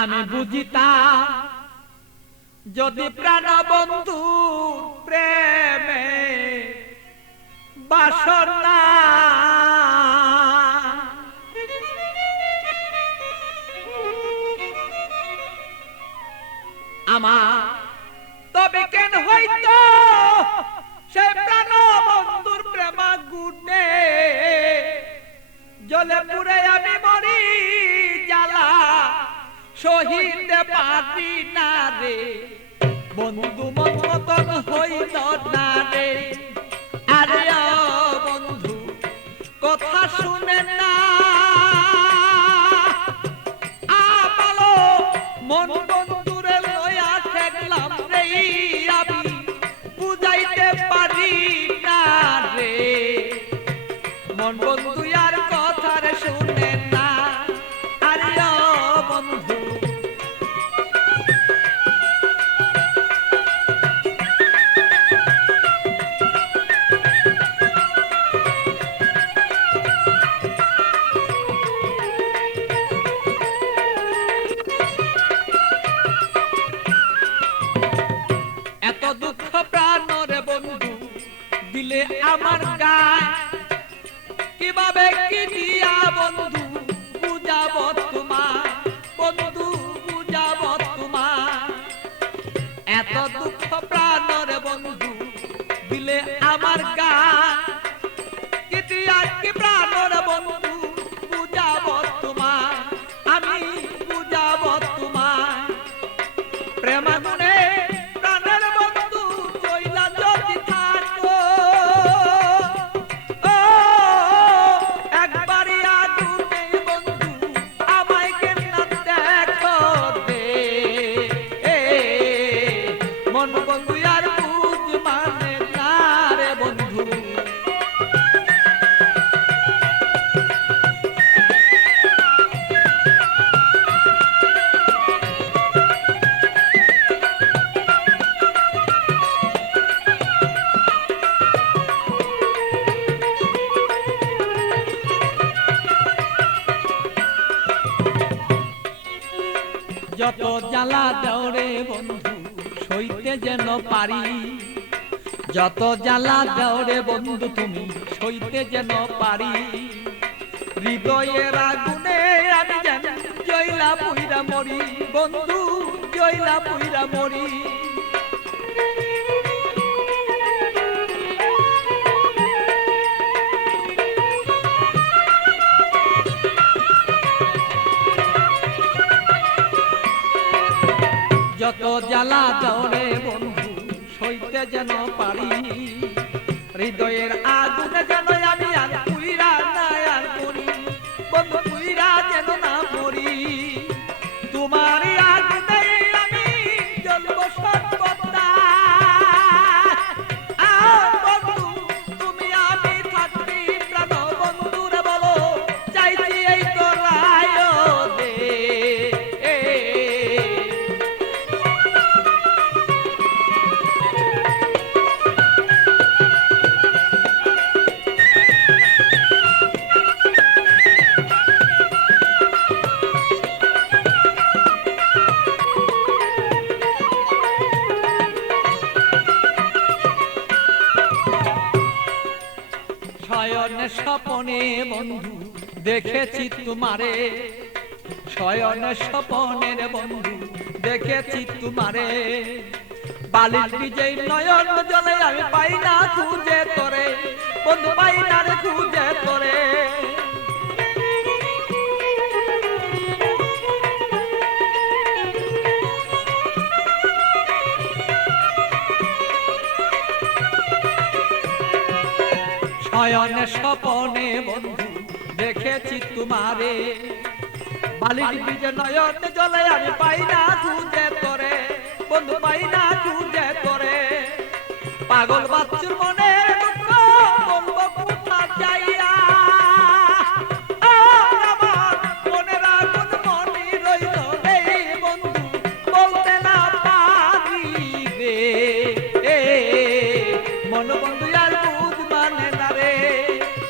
আমি বুঝিতাম যদি প্রাণ বন্ধু প্রেমে বাসনা আমার তবে কেন হইতো সে প্রাণ বন্ধুর প্রেমাগুনে জলে পুরে আমি মরি জ্বালা সহিতে পারি না রে বন্ধু মন মতন হইল না রে আরে বন্ধু কথা শুনে না আমালো মন বন্ধুরে লয়া ঠেকলাম রে আমি বুঝাইতে পারি না রে মন বন্ধু আর কথা রে শুনে না আরে বন্ধু এত দুঃখ প্রাণরে বন্ধু দিলে আমার গায় কিভাবে কি দিয়া বন্ধু বুঝাব তোমার বন্ধু বুঝাব তোমার এত দুঃখ প্রাণরে বন্ধু দিলে আমার গায় কি দিয়া কি প্রাণরে বন্ধু বুঝাব তোমার আমি বুঝাব তোমার প্রেমাগুনে যত জ্বালা দেওরে বন্ধু সইতে যেন পারি যত জ্বালা দেওরে বন্ধু তুমি সইতে যেন পারি হৃদয়ের আগুনে আমি যেন জয়লা পুইরা মরি বন্ধু জয়লা পুইরা মরি যত জ্বালা দেওরে বন্ধু সইতে যেন পারি হৃদয়ের আগুনে যেন আমি আর পুইরা না আর মরি বন্ধু পুইরা যেন না মরি তোমার আগুনে আমি জ্বলব সর্বদা বন্ধু তুমি আমি থাকবি প্রাণ বন্ধুরে বলো চাইছি এই তো রায় দে শয়নে স্বপনে বন্ধু দেখেছি তোমারে শয়নে স্বপনের বন্ধু দেখেছি তোমারে বালির বিজয় নয়ন জলে আমি পাই না খুঁজে তোরে বন্ধু পাই না রে খুঁজে তোরে শয়নে স্বপনে বন্ধু দেখেছি তোমারে বালির বীজে নয়ন জলে আমি পাই না খুঁজে তোরে বন্ধু পাই না খুঁজে তোরে পাগল বাচ্চুর মনে দুঃখ বলবো কোথা যাইয়া আমার মনের আগুন মনে রইল রে বন্ধু বলতে না পারি রে মন বন্ধু আর বুঝ মানে না রে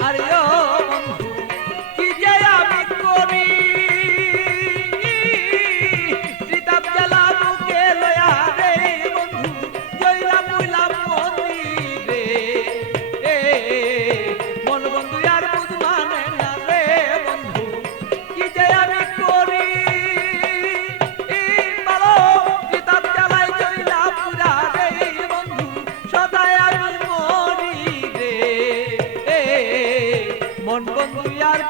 আরে ও বন্ধু কি যে আমি করি মন বন্ধু আর